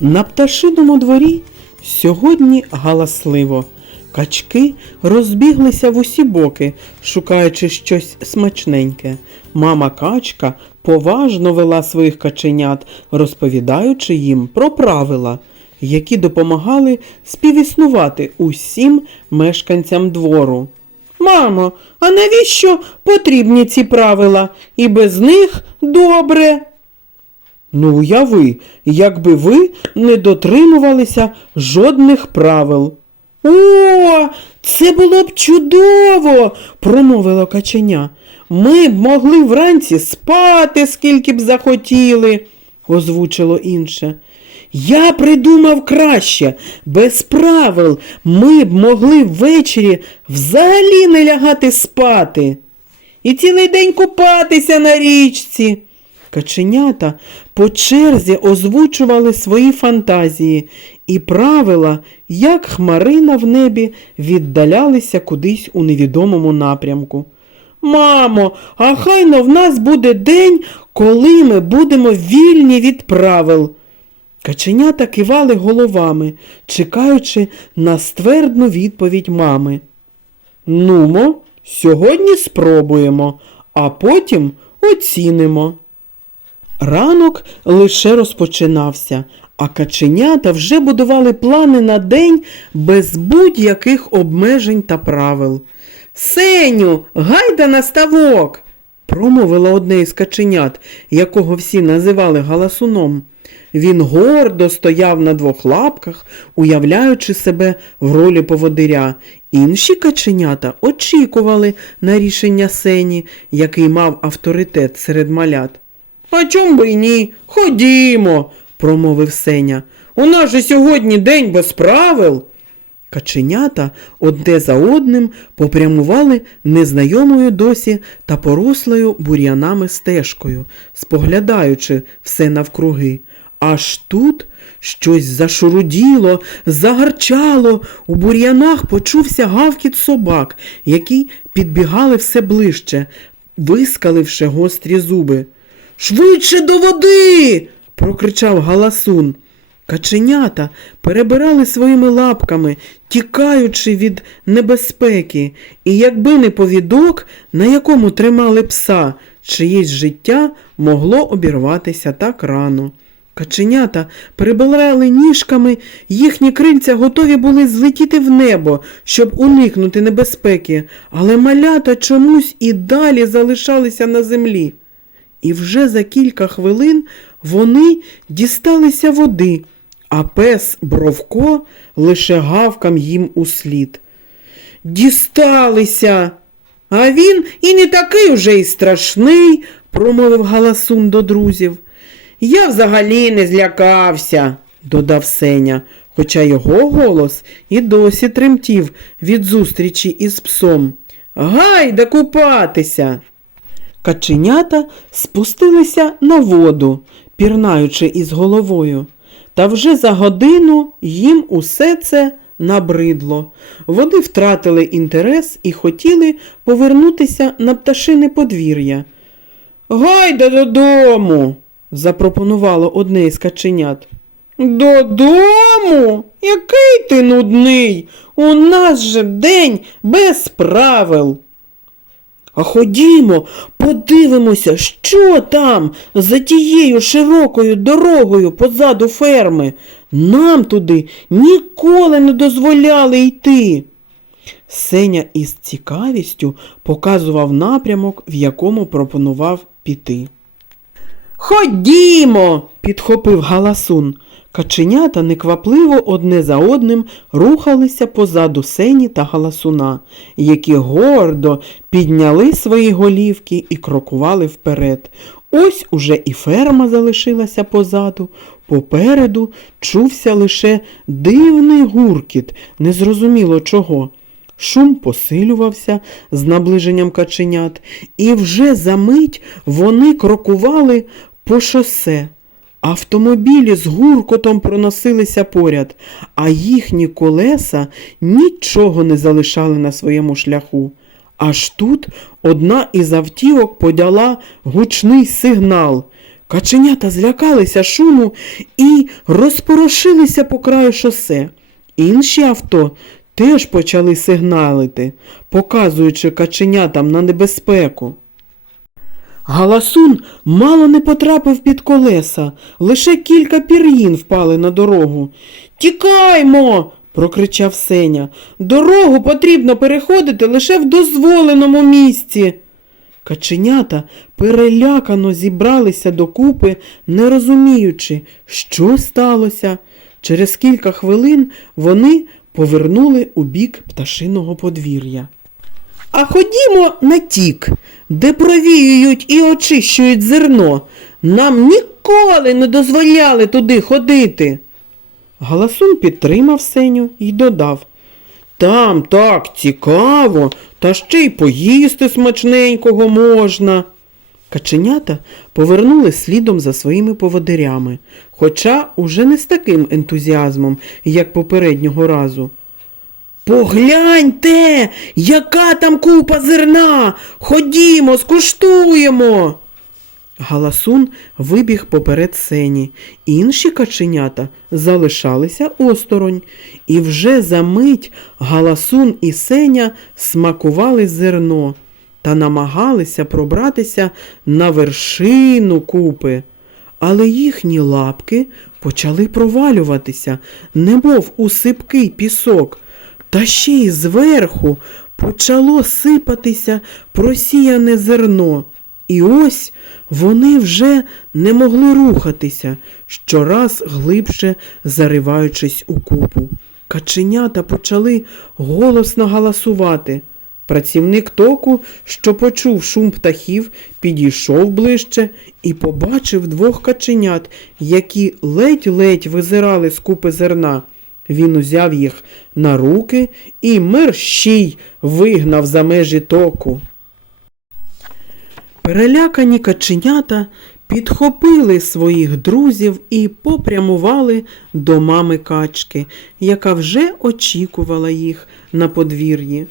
На пташиному дворі сьогодні галасливо. Качки розбіглися в усі боки, шукаючи щось смачненьке. Мама качка поважно вела своїх каченят, розповідаючи їм про правила, які допомагали співіснувати усім мешканцям двору. Мамо, а навіщо потрібні ці правила? І без них добре. Ну, уяви, якби ви не дотримувалися жодних правил. О, це було б чудово, промовило каченя. Ми б могли вранці спати, скільки б захотіли, озвучило інше. Я придумав краще, без правил ми б могли ввечері взагалі не лягати спати. І цілий день купатися на річці. Каченята по черзі озвучували свої фантазії, і правила, як хмарина в небі, віддалялися кудись у невідомому напрямку. Мамо, а хайно в нас буде день, коли ми будемо вільні від правил. Каченята кивали головами, чекаючи на ствердну відповідь мами. Нумо, сьогодні спробуємо, а потім оцінимо. Ранок лише розпочинався, а каченята вже будували плани на день без будь-яких обмежень та правил. Сеню, гайда на ставок, промовила одне із каченят, якого всі називали галасуном. Він гордо стояв на двох лапках, уявляючи себе в ролі поводиря. Інші каченята очікували на рішення Сені, який мав авторитет серед малят. А чом би й ні? Ходімо, промовив Сеня. У нас же сьогодні день без правил. Каченята одне за одним попрямували незнайомою досі та порослою бур'янами стежкою, споглядаючи все навкруги. Аж тут щось зашуруділо, загарчало, у бур'янах почувся гавкіт собак, які підбігали все ближче, вискаливши гострі зуби. Швидше до води. прокричав галасун. Каченята перебирали своїми лапками, тікаючи від небезпеки, і якби не повідок, на якому тримали пса, чиєсь життя могло обірватися так рано. Каченята перебирали ніжками, їхні крильця готові були злетіти в небо, щоб уникнути небезпеки, але малята чомусь і далі залишалися на землі. І вже за кілька хвилин вони дісталися води, а пес Бровко лише гавкам їм услід. Дісталися. А він і не такий уже й страшний, промовив галасун до друзів. Я взагалі не злякався, додав Сеня, хоча його голос і досі тремтів від зустрічі із псом. Гайда купатися. Каченята спустилися на воду, пірнаючи із головою. Та вже за годину їм усе це набридло. Вони втратили інтерес і хотіли повернутися на пташине подвір'я. Гайда додому, запропонувало одне із каченят. Додому? Який ти нудний? У нас же день без правил. А ходімо, подивимося, що там за тією широкою дорогою позаду ферми. Нам туди ніколи не дозволяли йти. Сеня із цікавістю показував напрямок, в якому пропонував піти. Ходімо, підхопив галасун. Каченята неквапливо одне за одним рухалися позаду сені та галасуна, які гордо підняли свої голівки і крокували вперед. Ось уже і ферма залишилася позаду. Попереду чувся лише дивний гуркіт, незрозуміло чого. Шум посилювався з наближенням каченят, і вже за мить вони крокували по шосе. Автомобілі з гуркотом проносилися поряд, а їхні колеса нічого не залишали на своєму шляху. Аж тут одна із автівок подала гучний сигнал. Каченята злякалися шуму і розпорошилися по краю шосе. Інші авто теж почали сигналити, показуючи каченятам на небезпеку. Галасун мало не потрапив під колеса, лише кілька пір'їн впали на дорогу. Тікаймо. прокричав Сеня. Дорогу потрібно переходити лише в дозволеному місці. Каченята перелякано зібралися докупи, не розуміючи, що сталося. Через кілька хвилин вони повернули у бік пташиного подвір'я. А ходімо на тік, де провіюють і очищують зерно. Нам ніколи не дозволяли туди ходити. Галасун підтримав Сеню і додав. Там так цікаво, та ще й поїсти смачненького можна. Каченята повернули слідом за своїми поводирями, хоча уже не з таким ентузіазмом, як попереднього разу. Погляньте, яка там купа зерна. Ходімо, скуштуємо. Галасун вибіг поперед сені. Інші каченята залишалися осторонь, і вже за мить Галасун і Сеня смакували зерно та намагалися пробратися на вершину купи. Але їхні лапки почали провалюватися, немов у сипкий пісок, та ще й зверху почало сипатися просіяне зерно. І ось вони вже не могли рухатися, щораз глибше зариваючись у купу. Каченята почали голосно галасувати. Працівник току, що почув шум птахів, підійшов ближче і побачив двох каченят, які ледь-ледь визирали з купи зерна. Він узяв їх на руки і мерщій вигнав за межі току. Перелякані каченята підхопили своїх друзів і попрямували до мами качки, яка вже очікувала їх на подвір'ї.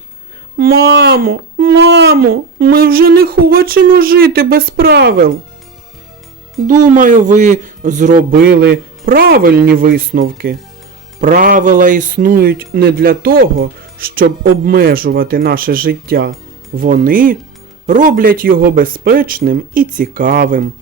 Мамо, мамо, ми вже не хочемо жити без правил. Думаю, ви зробили правильні висновки. Правила існують не для того, щоб обмежувати наше життя. Вони роблять його безпечним і цікавим.